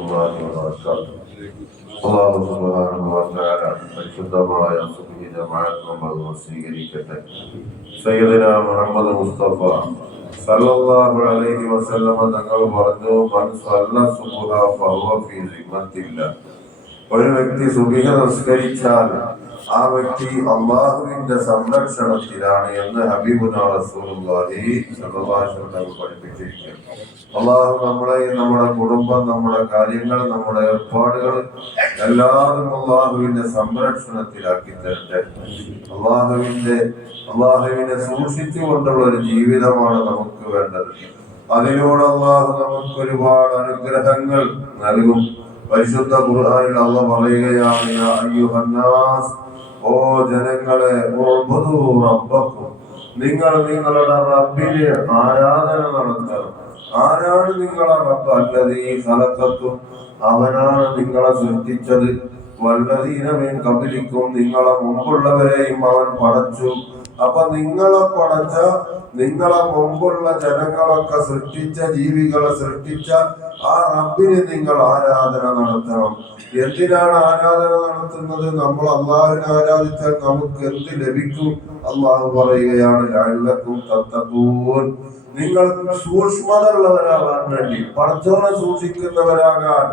الله وبركاته. الله سبحانه وتعالى പരിശുദ്ധമായ സുബ്ഹി ജമാഅത്ത് നമ്മൾ സ്വീകരിക്കട്ടെ. സയ്യിദുനാ മുഹമ്മദ് മുസ്തഫ സല്ലല്ലാഹു അലൈഹി വസല്ലം തങ്ങൾ പറഞ്ഞു, മൻ സല്ല സുബ്ഹ ഫഹുവ ഫീ സിമ്മത്തില്ലാഹ്. ഒരു വ്യക്തി സുബ്ഹി നമസ്കരിച്ചാൽ ആ വ്യക്തി അല്ലാഹുവിന്റെ സംരക്ഷണത്തിലാണ് എന്ന് ഹബീബുനാ റസൂലുള്ളാഹി സ്വല്ലല്ലാഹു അലൈഹി വസല്ലം പഠിപ്പിച്ചിരിക്കുന്നു. അല്ലാഹു നമ്മളെയും നമ്മുടെ കുടുംബം, നമ്മുടെ കാര്യങ്ങൾ, നമ്മുടെ ഏർപ്പാടുകൾ എല്ലാവരും അല്ലാഹുവിന്റെ സംരക്ഷണത്തിലാക്കി തരട്ടെ. അല്ലാഹുവിനെ സൂക്ഷിച്ചുകൊണ്ടുള്ള ഒരു ജീവിതമാണ് നമുക്ക് വേണ്ടത്. അതിലൂടെ അല്ലാഹു നമുക്ക് ഒരുപാട് അനുഗ്രഹങ്ങൾ നൽകും. പരിശുദ്ധ ഖുർആനിൽ അല്ലാഹു പറയുകയാണ്, യാ അയ്യുഹന്നാസ്, ഓ ജനങ്ങളെ, ഉഅ്ബുദൂ റബ്ബക്കും, നിങ്ങൾ നിങ്ങളുടെ റബ്ബിനെ ആരാധന നടത്തണം. ആരാണ് നിങ്ങളെ റബ്ബ്? അല്ലദീ ഖലഖക്കും, അവനാണ് നിങ്ങളെ സൃഷ്ടിച്ചത്. വല്ലദീന മിൻ ഖബ്ലിക്കും, നിങ്ങളെ മുമ്പുള്ളവരെയും അവൻ പടച്ചു. അപ്പൊ നിങ്ങളെ പടച്ച, നിങ്ങളെ മുമ്പുള്ള ജനങ്ങളൊക്കെ സൃഷ്ടിച്ച, ജീവികളെ സൃഷ്ടിച്ച ആ റബ്ബിന് നിങ്ങൾ ആരാധന നടത്തണം. എന്തിനാണ് ആരാധന നടത്തുന്നത്? നമ്മൾ അല്ലാഹുവിനെ ആരാധിച്ചാൽ നമുക്ക് എന്ത് ലഭിക്കും? അല്ലാഹു പറയുകയാണ്, ലഅല്ലക്കും തത്തഖൂൻ, നിങ്ങൾ സൂക്ഷ്മത ഉള്ളവരാകാൻ വേണ്ടി, പടച്ചോനെ സൂക്ഷിക്കുന്നവരാകാൻ,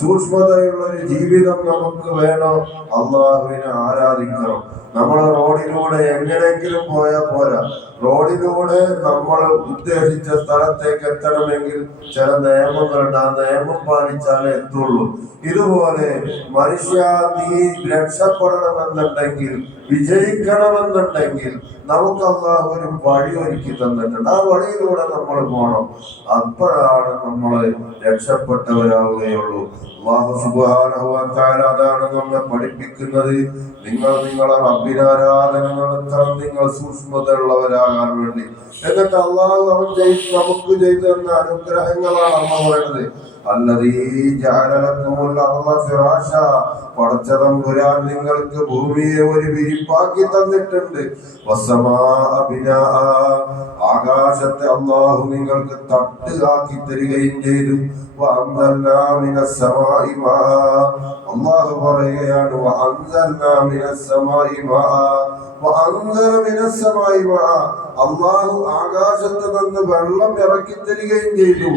സൂക്ഷ്മതയുള്ള ഒരു ജീവിതം നമുക്ക് വേണം. അല്ലാഹുവിനെ ആരാധിക്കണം. നമ്മൾ റോഡിലൂടെ എങ്ങനെയെങ്കിലും പോയാൽ പോരാ. റോഡിലൂടെ നമ്മൾ ഉദ്ദേശിച്ച സ്ഥലത്തേക്ക് എത്തണമെങ്കിൽ ചില നിയമങ്ങളുണ്ട്. ആ നിയമം പാലിച്ചാലേ എത്തുള്ളൂ. ഇതുപോലെ മനുഷ്യ, നീ രക്ഷപ്പെടണമെന്നുണ്ടെങ്കിൽ, വിജയിക്കണമെന്നുണ്ടെങ്കിൽ നമുക്ക് അല്ലാഹു ഒരു വഴി ഒരുക്കി തന്നിട്ടുണ്ട്. ആ വഴിയിലൂടെ നമ്മൾ പോകണം. അപ്പോഴാണ് നമ്മൾ രക്ഷപ്പെട്ടവരാവുകയുള്ളൂ. അല്ലാഹു സുബ്ഹാനഹു വ തആല അതാണ് നമ്മെ പഠിപ്പിക്കുന്നത്. നിങ്ങൾ നിങ്ങളെ റബ്ബിനെ ആരാധന നടത്തണം, നിങ്ങൾ സൂക്ഷ്മതയുള്ളവരാകാൻ വേണ്ടി. എന്നിട്ട് അല്ലാഹു നമുക്ക് ചെയ്തു തന്ന അനുഗ്രഹങ്ങളാണ് അല്ലാഹു പറയുന്നത്. അല്ലദീ ജഅല ലക്കുമുൽ അർള ഫിറാശ, പടച്ചതമ്പുരാൻ നിങ്ങൾക്ക് ഭൂമിയെ ഒരു വിരിപ്പാക്കി തന്നിട്ടുണ്ട്. വസ്സമാഅ ബിനാഅ, ആകാശത്തെ അല്ലാഹു നിങ്ങൾക്ക് തട്ട് ആക്കി തരികയും ചെയ്തു. വഅൻസൽനാ മിനസ് സമാഇ മാഅ, അല്ലാഹു പറയുകയാണ്, വഅൻസൽനാ മിനസ് സമാഇ മാഅ, വഅൻസല മിനസ് സമാഇ മാഅ, അല്ലാഹു ആകാശത്ത് നിന്ന് വെള്ളം ഇറക്കി തരികയും ചെയ്തു.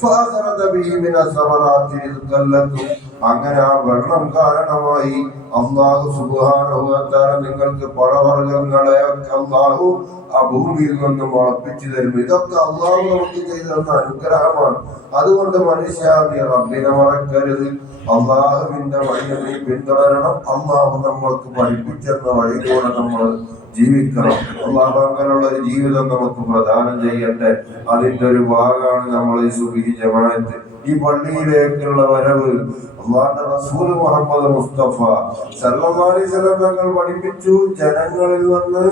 ഫഅഖറജ ബിഹി മിനസ് സമറാത്തി റിസ്ഖൻ ലക്കും, അങ്ങനെ ആ വെള്ളം കാരണമായി അല്ലാഹു സുബ്ഹാനഹു വ തആല നിങ്ങൾക്ക് പഴവർഗ്ഗങ്ങളെ അല്ലാഹു ആ ഭൂമിയിൽ നിന്ന് മുളപ്പിച്ചു തരും. ഇതൊക്കെ അല്ലാഹു നമുക്ക് ചെയ്തു തന്ന അനുഗ്രഹമാണ്. അതുകൊണ്ട് മനുഷ്യ, നീ റബ്ബിനെ മറക്കരുത്. അല്ലാഹുവിന്റെ വഴി നീ പിന്തുടരണം. അല്ലാഹു നമ്മൾക്ക് പഠിപ്പിച്ചെന്ന വഴിയിലൂടെ നമ്മൾ ജീവിക്കണം. അല്ലാഹു അങ്ങനെയുള്ള ഒരു ജീവിതം നമുക്ക് പ്രദാനം ചെയ്യട്ടെ. അതിന്റെ ഒരു ഭാഗമാണ് നമ്മൾ ഈ സുബ്ഹി ജമാഅത്ത്. ഈ പള്ളിയിലേക്കുള്ള വരവ് അല്ലാഹുവിന്റെ റസൂൽ മുഹമ്മദ് മുസ്തഫ സല്ലല്ലാഹു അലൈഹി വസല്ലം തങ്ങൾ പഠിപ്പിച്ചു. ജനങ്ങളിൽ നിന്ന്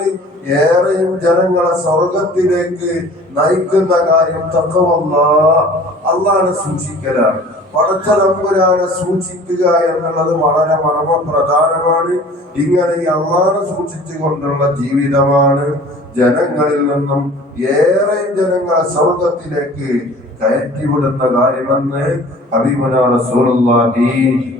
ഏറെയും ജനങ്ങളെ സ്വർഗത്തിലേക്ക് നയിക്കുന്ന കാര്യം തഖ്വല്ലാഹ്, അല്ലാഹുവിനെ സൂക്ഷിക്കലാണ്. പടച്ചതമ്പുരാനെ സൂക്ഷിക്കുക എന്നുള്ളത് വളരെ മർമ്മപ്രധാനമാണ്. ഇങ്ങനെ ഈ അല്ലാഹുവിനെ സൂക്ഷിച്ചുകൊണ്ടുള്ള ജീവിതമാണ് ജനങ്ങളിൽ നിന്നും ഏറെ ജനങ്ങളെ സ്വർഗത്തിലേക്ക് കയറ്റിവിടുന്ന കാര്യമെന്ന് ഹബീബുനാ റസൂലുള്ളാഹി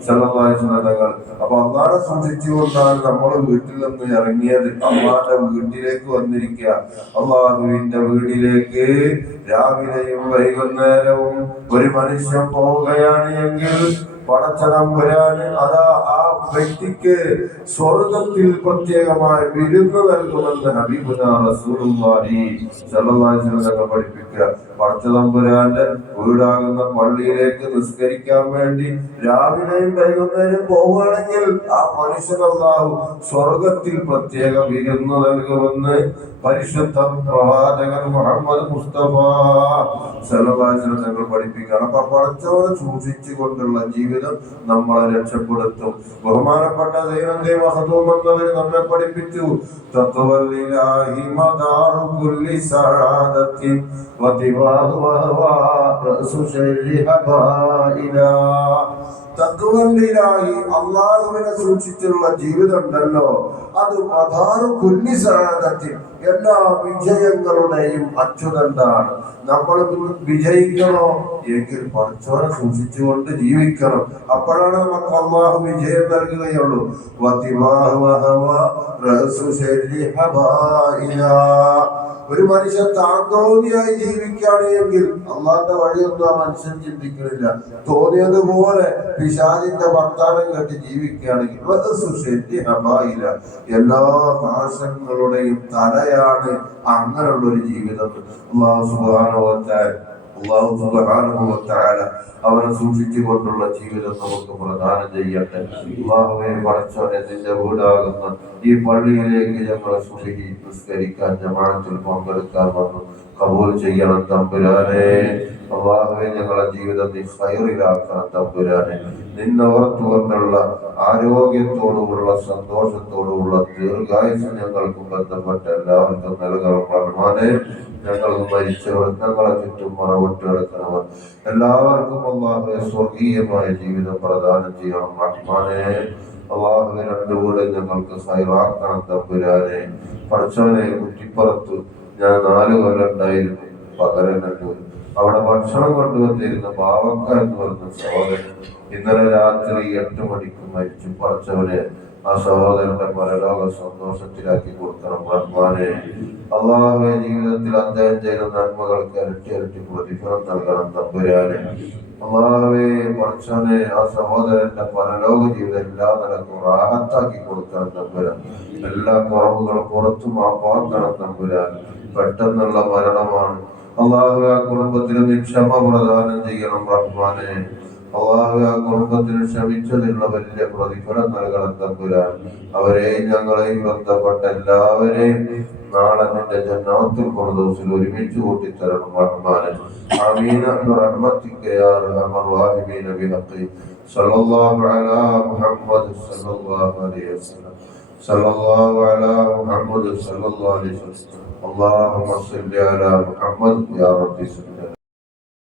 സ്വല്ലല്ലാഹു അലൈഹി വസല്ലം. അപ്പൊ അല്ലാഹുവിനെ സൂക്ഷിച്ചുകൊണ്ടാണ് നമ്മൾ വീട്ടിൽ നിന്ന് ഇറങ്ങിയത്. അല്ലാഹുവിന്റെ വീട്ടിലേക്ക് വന്നിരിക്കുക. അല്ലാഹുവിന്റെ വീട്ടിലേക്ക് രാവിലെയും വൈകുന്നേരവും ഒരു മനുഷ്യൻ പോവുകയാണ് എങ്കിൽ പടച്ചതമ്പുരാന് അതാ ആ വ്യക്തിക്ക് സ്വർഗത്തിൽ പ്രത്യേകമായ വിരുന്ന് നൽകുമെന്ന് ഹബീബുനാ റസൂലുള്ളാഹി സ്വല്ലല്ലാഹു അലൈഹി വസല്ലം പഠിപ്പിക്കുക. പടച്ചതമ്പുരാന്റെ വീടാകുന്ന പള്ളിയിലേക്ക് നിസ്കരിക്കാൻ വേണ്ടി രാവിലെയും വൈകുന്നേരം പോവുകയാണെങ്കിൽ ആ മനുഷ്യൻ അല്ലാഹു സ്വർഗത്തിൽ പ്രത്യേക വിരുന്ന് നൽകുമെന്ന് പരിശുദ്ധ പ്രവാചകൻ മുഹമ്മദ് മുസ്തഫ സല്ലല്ലാഹു അലൈഹി വസല്ലം പഠിപ്പിക്കുകയാണ്. അപ്പൊ പടച്ചവനെ സൂക്ഷിച്ചുകൊണ്ടുള്ള ജീവിതം നമ്മളെ രക്ഷപ്പെടുത്തും. ബഹുമാനപ്പെട്ട സൈനന്ദി മഖ്ദൂം എന്നവർ നമ്മെ പഠിപ്പിച്ചു, തഖ്വല്ലാഹി മദാറു കുല്ലി സഅദത്തിൻ വതിവാഹു വഹവാ റഅസു ശർരി ഹബായിലാ. തഖ്വല്ലാഹി, അല്ലാഹുവിനെ സൂക്ഷിച്ചുള്ള ജീവിതം ഉണ്ടല്ലോ, അത് മദാറു കുല്ലി സഅദത്തിൻ, എല്ലാ വിജയങ്ങളുടെയും അച്യുതണ്ടാണ്. നമ്മൾ വിജയിക്കണോ എങ്കിൽ പടച്ചോനെ സൂക്ഷിച്ചുകൊണ്ട് ജീവിക്കണം. അപ്പോഴാണ് നമുക്ക് അല്ലാഹു വിജയം നൽകുകയുള്ളൂ. ഒരു മനുഷ്യൻ താന്തോന്നിയായി ജീവിക്കുകയാണെങ്കിൽ അള്ളാന്റെ വഴിയൊന്നും ആ മനുഷ്യൻ ചിന്തിക്കണില്ല. തോന്നിയതുപോലെ പിശാചിന്റെ വർത്താനം കേട്ട് ജീവിക്കുകയാണെങ്കിൽ എല്ലാ നാശങ്ങളുടെയും തലയാണ് അങ്ങനെയുള്ള ഒരു ജീവിതം. അല്ലാഹു സുബ്ഹാനഹു വ തആല അവനെ സൂക്ഷിച്ചുകൊണ്ടുള്ള ജീവിതം നമുക്ക് പ്രദാനം ചെയ്യട്ടെ. അല്ലാഹുവേ പടച്ചോനെ, നിന്റെ വീടാകുന്ന ഈ പള്ളിയിലേക്ക് ഞങ്ങളെ സുബ്ഹി നിസ്കരിക്കാൻ ജമാഅത്തിൽ പങ്കെടുക്കാൻ വന്നു കബൂൽ ചെയ്യണം തമ്പുരാനെ. അല്ലാഹുവേ ഞങ്ങളുടെ ജീവിതം നീ ഖൈറിലാക്കണം തമ്പുരാനെ. നിന്നെ ഓർത്തുകൊണ്ടുള്ള ആരോഗ്യത്തോടുള്ള സന്തോഷത്തോടുള്ള ദീർഘായുസ് ഞങ്ങൾക്ക് ബന്ധപ്പെട്ട എല്ലാവർക്കും നൽകണം റഹ്മാനെ. ഞങ്ങൾ മരിച്ചവർ, ഞങ്ങളെ ചുറ്റും മറവിട്ട് കിടക്കുന്നവർ എല്ലാവർക്കും അല്ലാഹുവേ സ്വർഗീയമായ ജീവിതം പ്രദാനം ചെയ്യണം റഹ്മാനെ. അല്ലാഹുവേ രണ്ടുകൂടെ ഞങ്ങൾക്ക് ഖൈറാക്കണം തമ്പുരാനെ. പടച്ചവനെ, കുറ്റിപ്പുറത്ത് ഞാൻ 4 കൊല്ലം ഉണ്ടായിരുന്നു പകരനല്ലൂർ. അവിടെ ഭക്ഷണം കൊണ്ടുവന്നിരുന്ന ബാവക്ക എന്ന് പറഞ്ഞ സഹോദരൻ ഇന്നലെ രാത്രി 8 മണിക്ക് മരിച്ചു. പടച്ചവനെ, ആ സഹോദരന്റെ പരലോക സന്തോഷത്തിലാക്കി കൊടുക്കണം റഹ്മാനെ. അല്ലാഹുവേ ജീവിതത്തിൽ അദ്ദേഹം ചെയ്ത നന്മകൾക്ക് ഇരട്ടി ഇരട്ടി പ്രതിഫലം നൽകണം തമ്പുരാനെ. അല്ലാഹുവേ പടച്ചവനെ, ആ സഹോദരന്റെ പരലോക ജീവിതം എല്ലാ നിലക്കും റാഹത്താക്കി കൊടുക്കണം തമ്പുരാൻ. എല്ലാ കുറവുകളും പുറത്തു മാപ്പാക്കണം തമ്പുരാൻ. പെട്ടെന്നുള്ള മരണമാണ്. അല്ലാഹുവേ ആ കുടുംബത്തിന് നീ ക്ഷമ പ്രദാനം ചെയ്യണം റഹ്മാനെ. അല്ലാഹുവേ ആ കുടുംബത്തിന് ക്ഷമിച്ചതിനുള്ള വലിയ പ്രതിഫലം നൽകണം തമ്പുരാൻ. അവരെയും ഞങ്ങളെയും ബന്ധപ്പെട്ട എല്ലാവരെയും നാളെ നിന്റെ ജന്നാത്തുൽ ഫിർദൗസിൽ ഒരുമിച്ച് കൂട്ടിത്തരണം റഹ്മാനെ. ആമീൻ ബിറഹ്മതിക യാ അർഹമർ റഹീമീൻ ബിഹഖി സല്ലല്ലാഹു അലാ മുഹമ്മദ് സല്ലല്ലാഹു അലൈഹി വസല്ലം സല്ലല്ലാഹു അലാ മുഹമ്മദ് സല്ലല്ലാഹു അലൈഹി വസല്ലം. اللهم صل على محمد يا رب صل